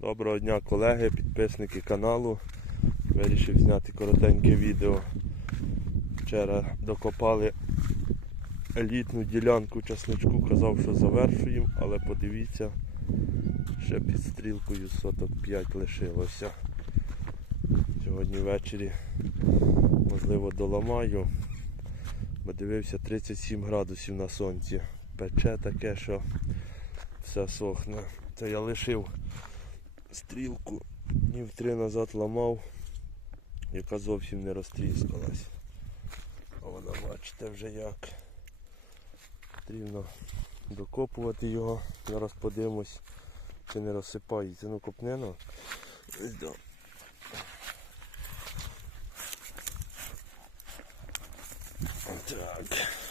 Доброго дня колеги, підписники каналу. Вирішив зняти коротеньке відео. Вчора докопали елітну ділянку часничку, казав, що завершуємо, але подивіться, ще під стрілкою соток 5 лишилося. Сьогодні ввечері можливо доламаю, бо дивився 37 градусів на сонці. Пече таке, що все сохне. Це я лишив стрілку днів три назад ламав, яка зовсім не розтріскалась. А вона бачите вже як. Потрібно докопувати його. Зараз подивимось, чи не розсипається. Ну копнено. Так.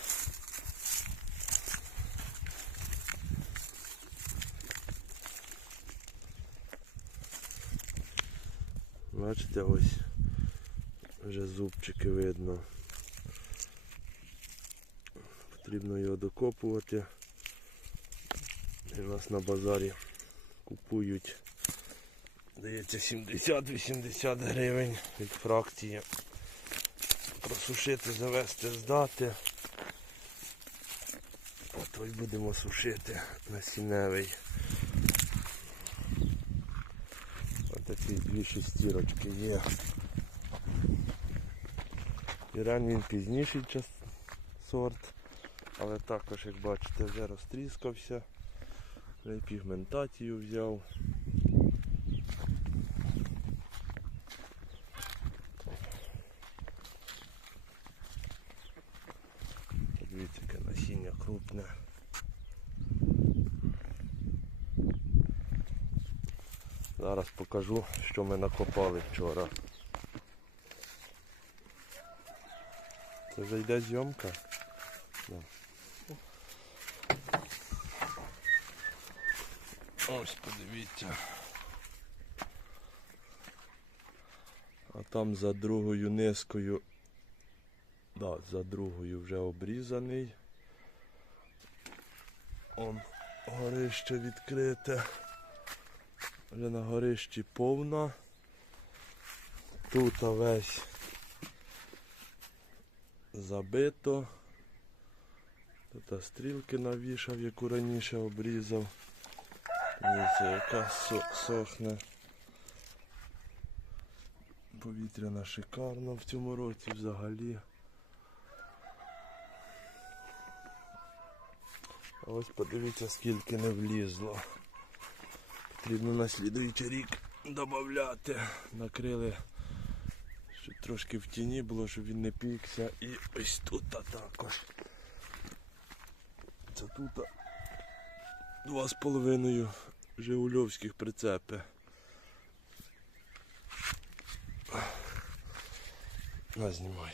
Бачите, ось вже зубчики видно. Потрібно його докопувати. І у нас на базарі купують, здається, 70-80 гривень від фракції. Просушити, завести, здати. А той будемо сушити насінневий. Ось такі дві шестірочки є. Іран він пізніший час сорт, але також, як бачите, вже розтріскався. Пігментацію взяв. Зараз покажу, що ми накопали вчора. Це вже йде зйомка. Ось подивіться. А там за другою низкою, да, за другою вже обрізаний. Он горище відкрите. Вже на горищі повна. Тут весь забито. Тут стрілки навішав, яку раніше обрізав. Дивіться, яка со- сохне. Повітряна шикарна в цьому році взагалі. А ось подивіться, скільки не влізло. Потрібно на слідуючий рік додати. Накрили, щоб трошки в тіні було, щоб він не пікся. І ось тут також. Це тут два з половиною жигульовських прицепи. На, знімай.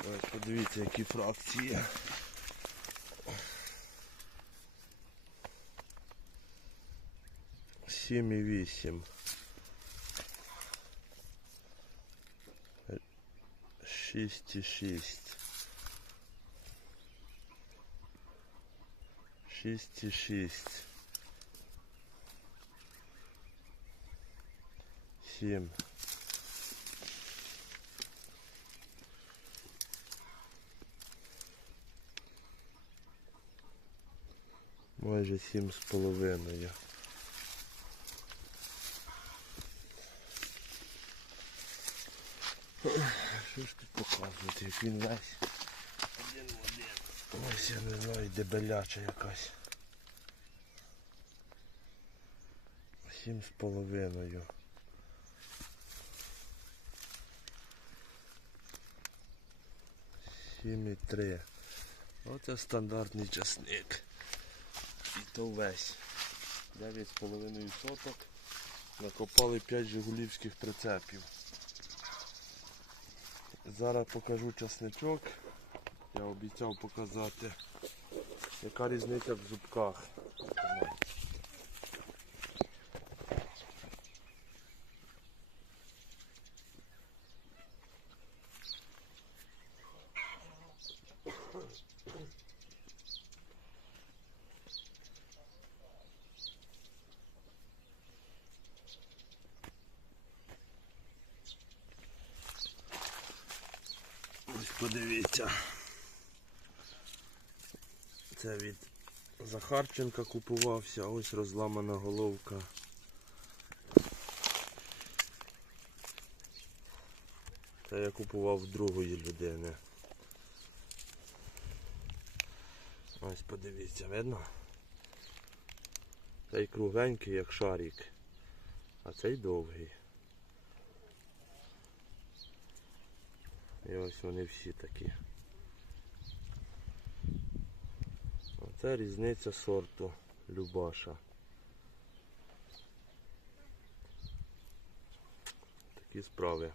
Ось подивіться, які фракції. Сім і вісім. Шість і шість. Шість і шість. Сім. Майже сім з половиною. Що ж тут показувати, як він весь. Ось я не знаю, дебеляча якась. Сім з половиною. Сім і три. Оце стандартний часник. І то весь. Дев'ять з половиною соток. Накопали 5 жигулівських прицепів. Зараз покажу часничок. Я обіцяв показати, яка різниця в зубках. Подивіться. Це від Захарченка купувався, ось розламана головка. Це я купував другої людини. Ось подивіться, видно? Цей кругленький, як шарик, а цей довгий. І ось вони всі такі. Оце різниця сорту Любаша. Такі справи.